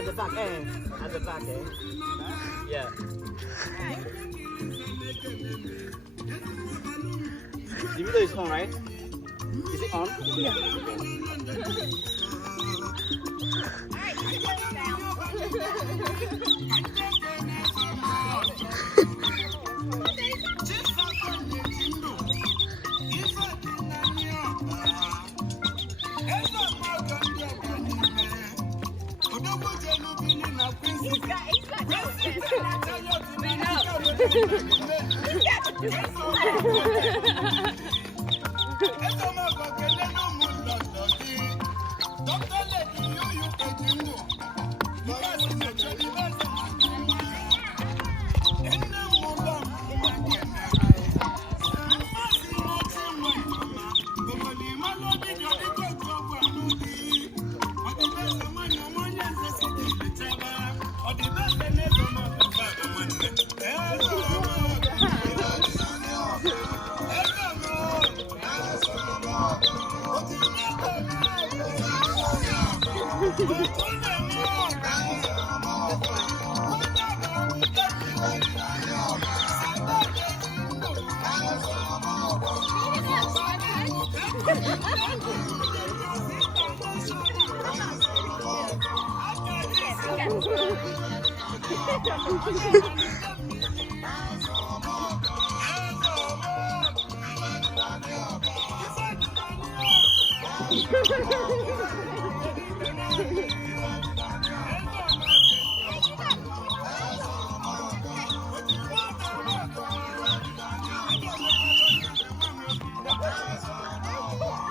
At the back, eh? At the back, eh? Yeah. The video is on, right? Is it on? Yeah.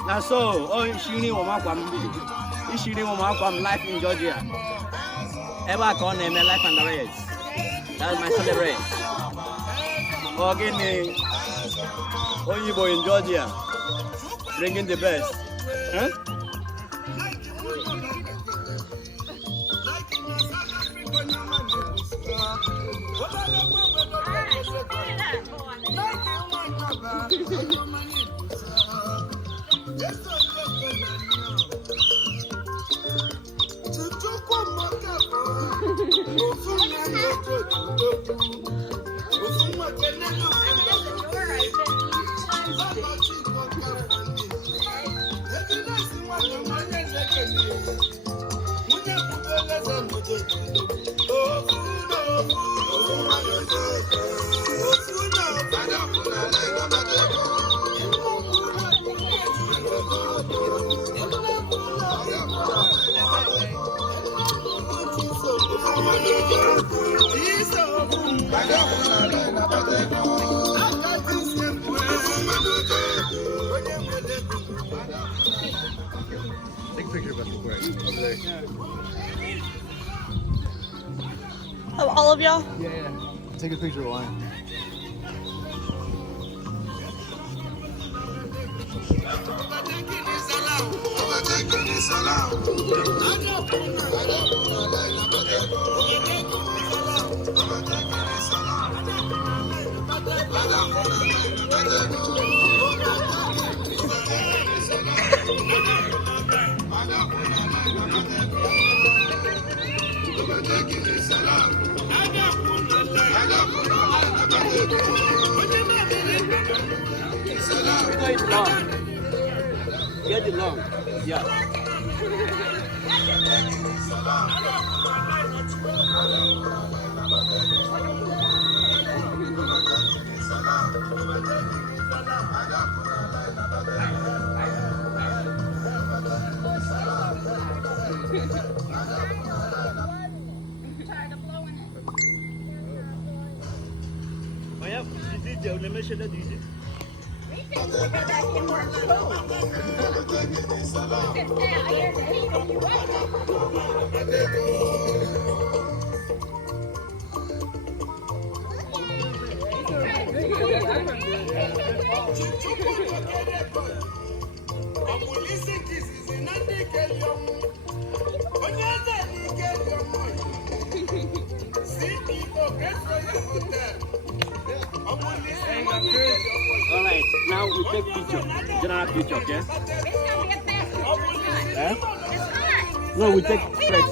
Now so, shooting life in Georgia. Ever gone name life and the race. That's my celebration. Again, only boy in Georgia, bringing the best. Huh? Take a picture of us real quick over there. Oh, all of y'all? Yeah. Take a picture of one. Get it long. Yeah. Oh yeah, you did the make sure that you did. All right, now we take picture, general picture, okay? It's gonna get fast. Huh? It's fine. No, we take fresh.